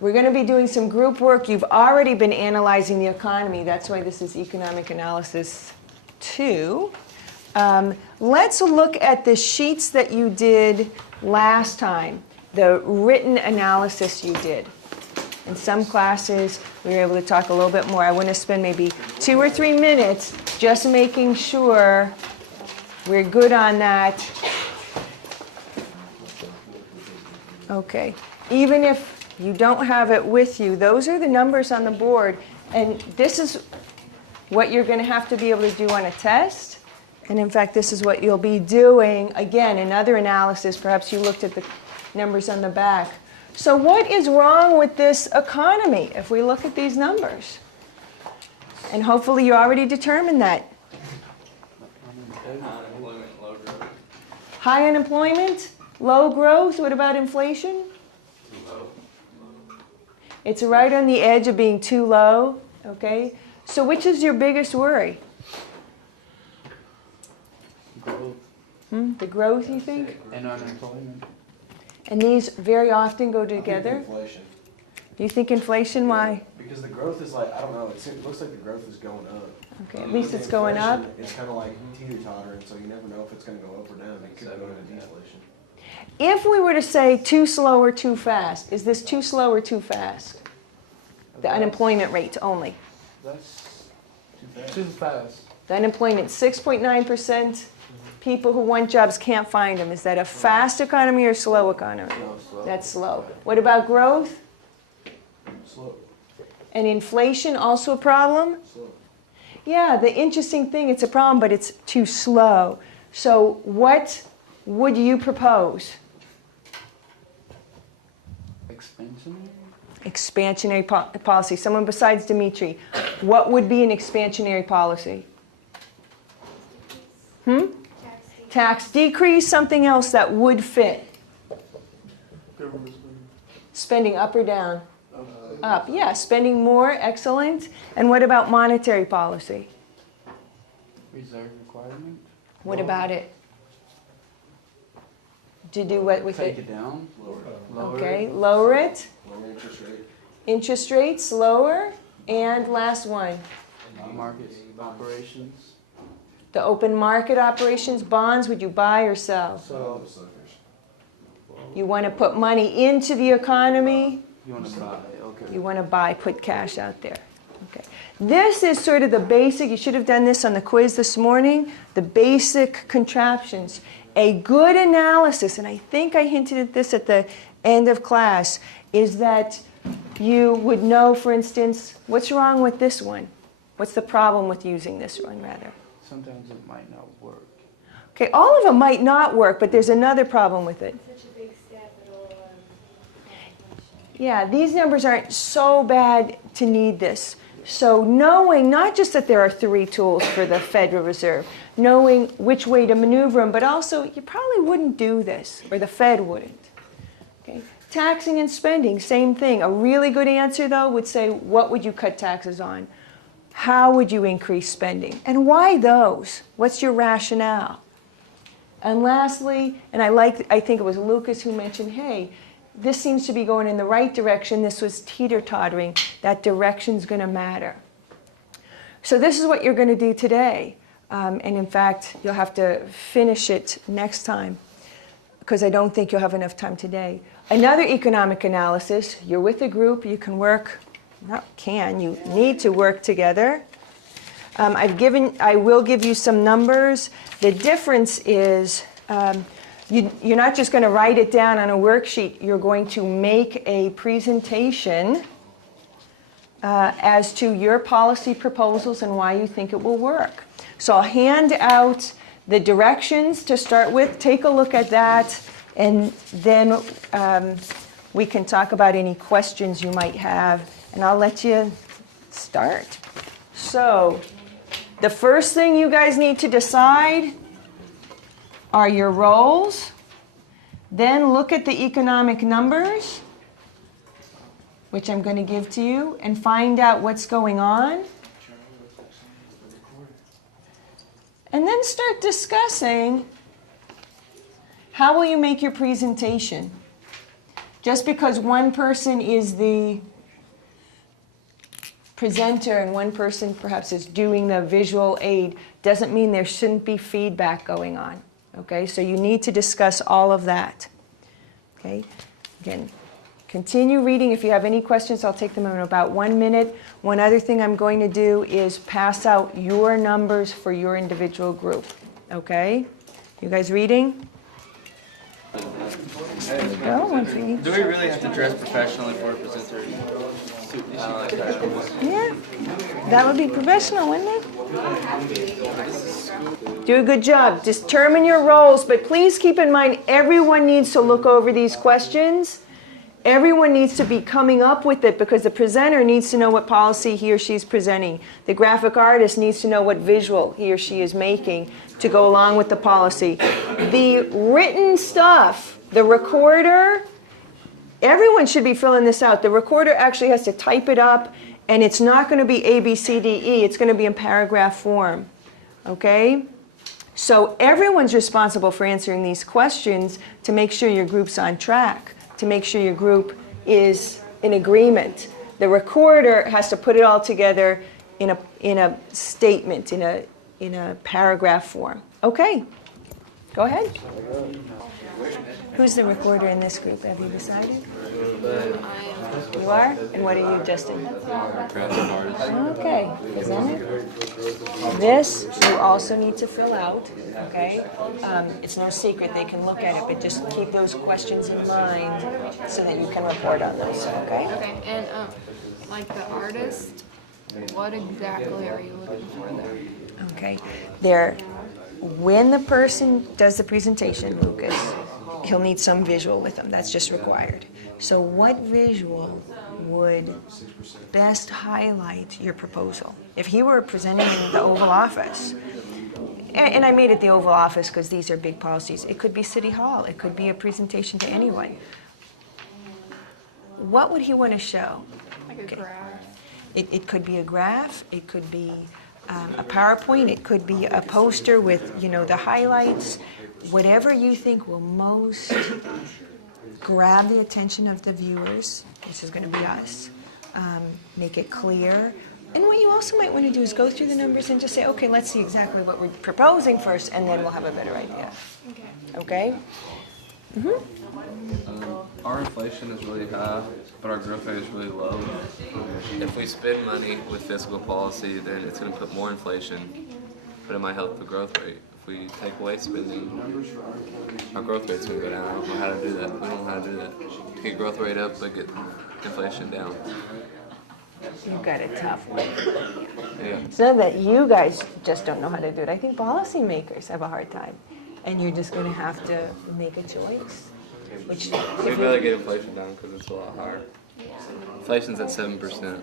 We're going to be doing some group work. You've already been analyzing the economy. That's why this is economic analysis 2. Let's look at the sheets that you did last time, the written analysis you did. In some classes, we were able to talk a little bit more. I want to spend maybe 2 or 3 minutes just making sure we're good on that. Okay. Even if you don't have it with you, those are the numbers on the board. And this is what you're going to have to be able to do on a test. And in fact, this is what you'll be doing, again, another analysis. Perhaps you looked at the numbers on the back. So what is wrong with this economy if we look at these numbers? And hopefully you already determined that. High unemployment, low growth. What about inflation? It's right on the edge of being too low. Okay. So which is your biggest worry? Growth. The growth, you think? And unemployment. And these very often go together? Inflation. Do you think inflation? Why? Because the growth is like, I don't know, it looks like the growth is going up. Okay, at least it's going up. It's kind of like teeter-tottering, so you never know if it's going to go up or down. It could go into deflation. If we were to say too slow or too fast, is this too slow or too fast? The unemployment rate only. That's Too fast. too fast. The unemployment, 6.9%. People who want jobs can't find them. Is that a fast economy or slow economy? No, slow. That's slow. What about growth? Slow. And inflation, also a problem? Slow. Yeah, the interesting thing, it's a problem, but it's too slow. So what would you propose? Expansion. Expansionary policy. Someone besides Dimitri. What would be an expansionary policy? Tax decrease, something else that would fit. Spending up or down? Up, yeah, spending more, excellent. And what about monetary policy? Reserve requirement. What about it? To do what with Take it? it down. Lower. Okay, lower it. Lower interest rate. Interest rates lower. And last one, Market operations. the open market operations, bonds, would you buy or sell? So You want to put money into the economy. you want to buy? Okay. You want to buy, put cash out there. Okay. This is sort of the basic, you should have done this on the quiz this morning, the basic contraptions. A good analysis, and I think I hinted at this at the end of class, is that you would know, for instance, what's wrong with this one? What's the problem with using this one, rather? Sometimes it might not work. Okay, all of them might not work, but there's another problem with it. Such a big step, it'll Yeah, these numbers aren't so bad to need this. So knowing not just that there are 3 tools for the Federal Reserve, knowing which way to maneuver them, but also you probably wouldn't do this, or the Fed wouldn't. Okay. Taxing and spending, same thing. A really good answer, though, would say, what would you cut taxes on? How would you increase spending? And why those? What's your rationale? And lastly, and I think it was Lucas who mentioned, hey, this seems to be going in the right direction. This was teeter-tottering. That direction's going to matter. So this is what you're going to do today. And in fact, you'll have to finish it next time because I don't think you'll have enough time today. Another economic analysis. You're with a group. You can work. Not can. You need to work together. I will give you some numbers. The difference is you're not just going to write it down on a worksheet. You're going to make a presentation as to your policy proposals and why you think it will work. So I'll hand out the directions to start with. Take a look at that, and then we can talk about any questions you might have, and I'll let you start. So the first thing you guys need to decide are your roles. Then look at the economic numbers, which I'm going to give to you, and find out what's going on. And then start discussing how will you make your presentation. Just because one person is the presenter and one person perhaps is doing the visual aid doesn't mean there shouldn't be feedback going on. Okay, so you need to discuss all of that. Okay, again, continue reading. If you have any questions, I'll take them in about 1 minute. One other thing I'm going to do is pass out your numbers for your individual group. Okay, you guys reading? There you go, one for each. Do we really have to dress professionally for a presenter? Yeah, that would be professional, wouldn't it? Do a good job. Determine your roles, but please keep in mind everyone needs to look over these questions. Everyone needs to be coming up with it because the presenter needs to know what policy he or she is presenting. The graphic artist needs to know what visual he or she is making to go along with the policy. The written stuff, the recorder, everyone should be filling this out. The recorder actually has to type it up, and it's not going to be A, B, C, D, E. It's going to be in paragraph form. Okay? So everyone's responsible for answering these questions to make sure your group's on track, to make sure your group is in agreement. The recorder has to put it all together in a statement, in a paragraph form. Okay, go ahead. Who's the recorder in this group? Have you decided? You are? And what are you, Justin? Okay, presenter. This you also need to fill out, okay? It's no secret, they can look at it, but just keep those questions in mind so that you can report on those, okay? Okay, and like the artist, what exactly are you looking for there? Okay, when the person does the presentation, Lucas, he'll need some visual with them. That's just required. So what visual would best highlight your proposal? If he were presenting in the Oval Office, and I made it the Oval Office because these are big policies. It could be City Hall. It could be a presentation to anyone. What would he want to show? Like a graph. It could be a graph. It could be a PowerPoint. It could be a poster with, the highlights. Whatever you think will most grab the attention of the viewers, which is going to be us, make it clear. And what you also might want to do is go through the numbers and just say, okay, let's see exactly what we're proposing first, and then we'll have a better idea. Okay? Our inflation is really high, but our growth rate is really low. If we spend money with fiscal policy, then it's going to put more inflation, but it might help the growth rate. If we take away spending, our growth rate's going to go down. I don't know how to do that. We don't know how to do that. To get growth rate up, but get inflation down. You've got a tough one. Yeah. It's not that you guys just don't know how to do it. I think policymakers have a hard time. And you're just going to have to make a choice. Which, We'd rather get inflation down because it's a lot higher. Inflation's at 7%.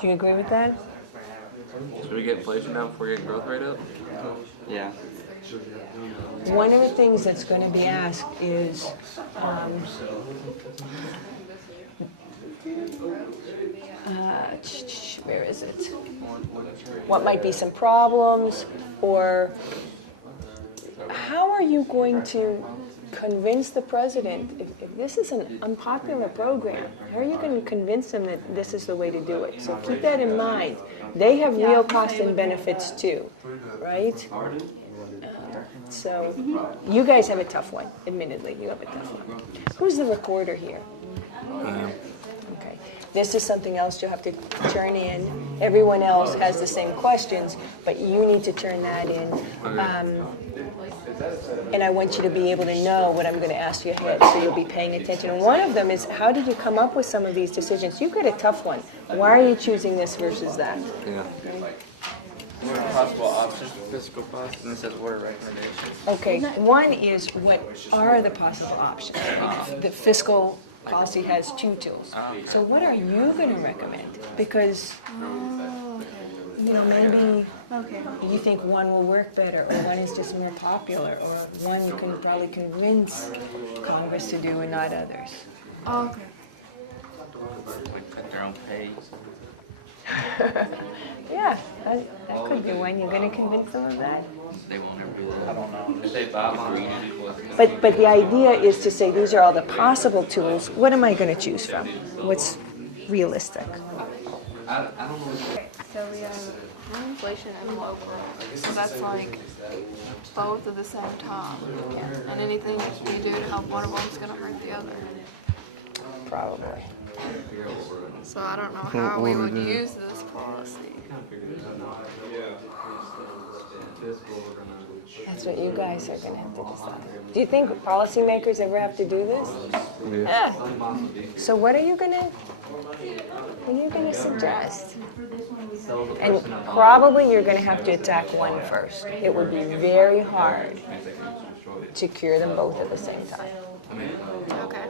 Do you agree with that? Should we get inflation down before we get growth rate up? Yeah. One of the things that's going to be asked is where is it? What might be some problems, or how are you going to convince the president if this is an unpopular program? How are you going to convince them that this is the way to do it? So keep that in mind. They have real costs and benefits too, right? So you guys have a tough one, admittedly. You have a tough one. Who's the recorder here? Okay. This is something else you'll have to turn in. Everyone else has the same questions, but you need to turn that in. And I want you to be able to know what I'm going to ask you ahead, so you'll be paying attention. And one of them is, how did you come up with some of these decisions? You've got a tough one. Why are you choosing this versus that? Yeah. What are possible options for fiscal costs? And it says what are recommendations? Okay, one is, what are the possible options? The fiscal policy has 2 tools. So what are you going to recommend? Because, maybe you think one will work better, or one is just more popular, or one you can probably convince Congress to do and not others. Okay. Like cut their own pay. Yeah, that could be one. You're going to convince them of that? they won't ever do that. I don't know. If they buy one, But the idea is to say, these are all the possible tools. What am I going to choose from? What's realistic? I don't know. Okay, so we have inflation and local. So that's like both at the same time. And anything you do to help one of them is going to hurt the other. Probably. So I don't know how we would use this policy. That's what you guys are going to have to decide. Do you think policymakers ever have to do this? Yeah. So what are you going to suggest? And probably you're going to have to attack one first. It would be very hard to cure them both at the same time. Okay.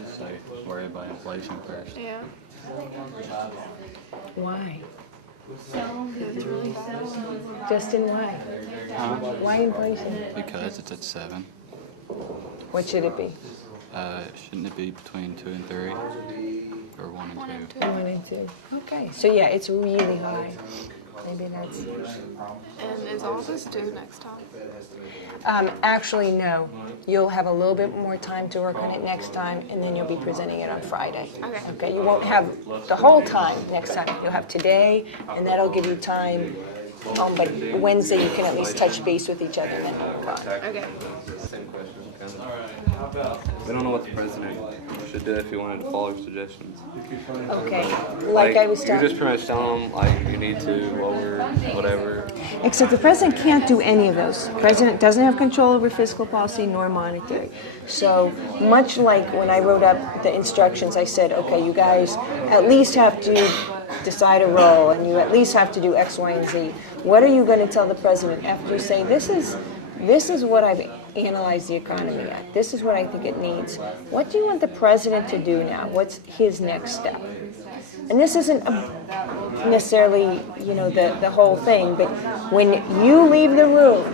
Just like worry about inflation first. Yeah. Why? It's really bad. Justin, why? Why inflation? Because it's at 7. What should it be? Shouldn't it be between 2 and 3? Or 1 and 2? 1 and 2. 1 and 2. Okay, so yeah, it's really high. Maybe that's... And is all this due next time? Actually, no. You'll have a little bit more time to work on it next time, and then you'll be presenting it on Friday. Okay. Okay, you won't have the whole time next time. You'll have today, and that'll give you time. But Wednesday, you can at least touch base with each other and then work on it. Okay. Same question. We don't know what the president should do if he wanted to follow suggestions. Okay, like I was You're telling. just pretty much telling them, like, you need to lower whatever. Except the president can't do any of those. The president doesn't have control over fiscal policy nor monetary. So much like when I wrote up the instructions, I said, okay, you guys at least have to decide a role, and you at least have to do X, Y, and Z. What are you going to tell the president after you say, this is what I've analyzed the economy at. This is what I think it needs. What do you want the president to do now? What's his next step? And this isn't necessarily, the whole thing, but when you leave the room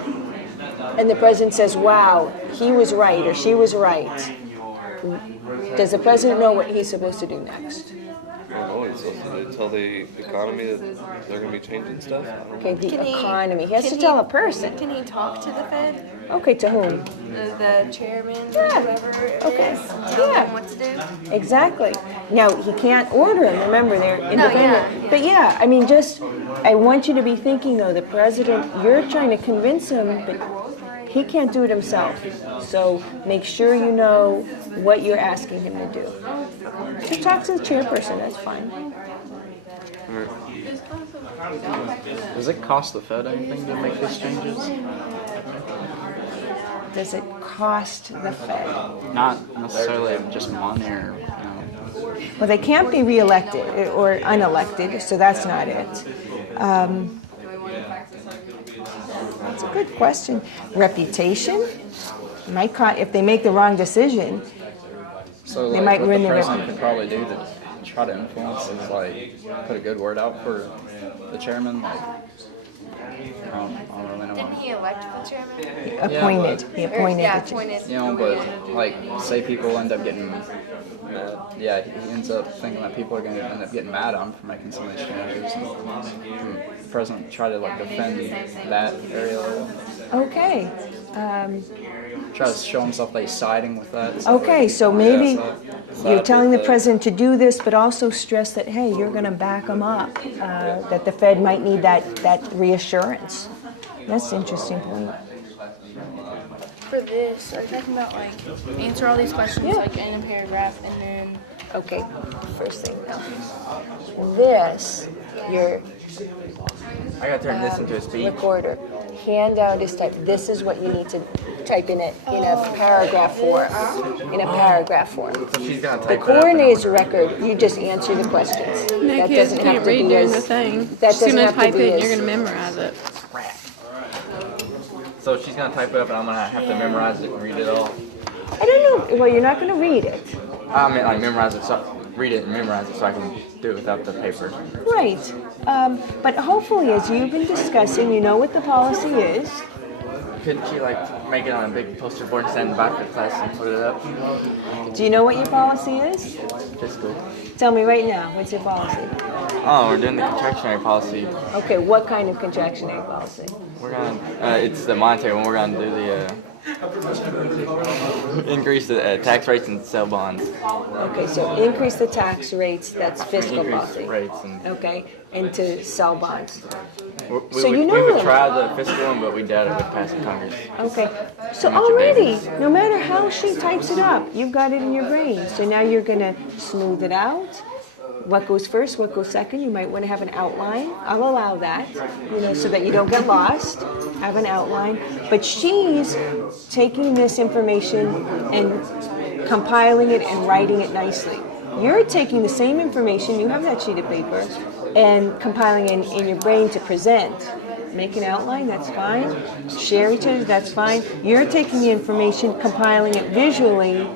and the president says, wow, he was right or she was right, does the president know what he's supposed to do next? I don't know, he's supposed to tell the economy that they're going to be changing stuff. I don't know. Okay, the economy. He has to tell a person. Can he talk to the Fed? Okay, to whom? The chairman, Yeah. whoever it Okay. is, tell Yeah. them what to do? Exactly. Now, he can't order them. Remember, they're independent. yeah. But yeah, I mean, I want you to be thinking, though, the president, you're trying to convince him, but he can't do it himself. So make sure you know what you're asking him to do. Just talk to the chairperson, that's fine. Does it cost the Fed anything to make these changes? Does it cost the Fed? Not necessarily just money or, Well, they can't be reelected or unelected, so that's not it. That's a good question. Reputation? If they make the wrong decision, So They like, might what ruin the the president rep- could probably do to try to influence is like put a good word out for the chairman. Like, I don't really know. Didn't he elect the chairman? appointed. He appointed Yeah, the chair. appointed. You know, but like say people end up getting, yeah, he ends up thinking that people are going to end up getting mad at him for making some of these changes. And the president try to like defend that area, a little. Okay. Try to show himself that he's siding with that. Okay, so maybe you're side telling the with president to do this, but also stress that, hey, you're going to back him up, that the Fed might need that reassurance. That's an interesting point. For this, are you talking about like answer all these questions Yeah. like in a paragraph and then Okay, first thing. This, your I gotta turn this into a speech. recorder, handout is typed. This is what you need to type in a paragraph form. In a paragraph form. So she's gonna The type it up. and coordinates record, you just answer the questions. No That kids doesn't have can't to read be during the as, thing. that She's doesn't gonna have to type be it and as- you're gonna memorize it. So she's gonna type it up and I'm gonna have to memorize it and read it all. I don't know, well, you're not gonna read it. I mean, like memorize it, so read it and memorize it so I can do it without the paper. Right. But hopefully, as you've been discussing, you know what the policy is. Couldn't she like make it on a big poster board and stand in the back of the class and put it up? Do you know what your policy is? Fiscal. Tell me right now, what's your policy? Oh, we're doing the contractionary policy. Okay, what kind of contractionary policy? We're gonna, it's the monetary one. We're gonna do the, increase the tax rates and sell bonds. Okay, so increase the tax rates, that's fiscal Increase policy. rates and Okay, and to sell bonds. we So would, you know we would it. try the fiscal one, but we doubt it would pass in Congress. Okay, so Bunch of already, babies. no matter how she types it up, you've got it in your brain. So now you're gonna smooth it out. What goes first, what goes second, you might wanna have an outline. I'll allow that, so that you don't get lost. Have an outline. But she's taking this information and compiling it and writing it nicely. You're taking the same information, you have that sheet of paper, and compiling it in your brain to present. Make an outline, that's fine. Share each other, that's fine. You're taking the information, compiling it visually,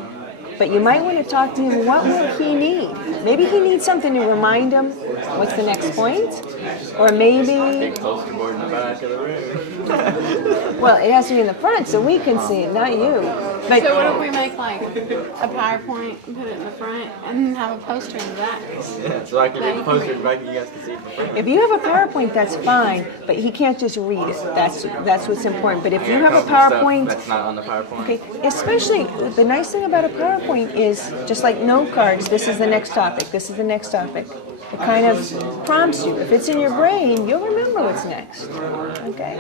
but you might want to talk to him, what will he need? Maybe he needs something to remind him what's the next point, or maybe, Poster board in the back of the room. well, it has to be in the front so we can see it, not you. But So what if we make like a PowerPoint and put it in the front and have a poster in the back? Yeah, so I can do the poster in the back. You guys can see it from front. if you have a PowerPoint, that's fine, but he can't just read it. That's what's important. But if you have a PowerPoint, That's not on the PowerPoint. okay, especially the nice thing about a PowerPoint is just like note cards, this is the next topic, this is the next topic. It kind of prompts you. If it's in your brain, you'll remember what's next. Okay.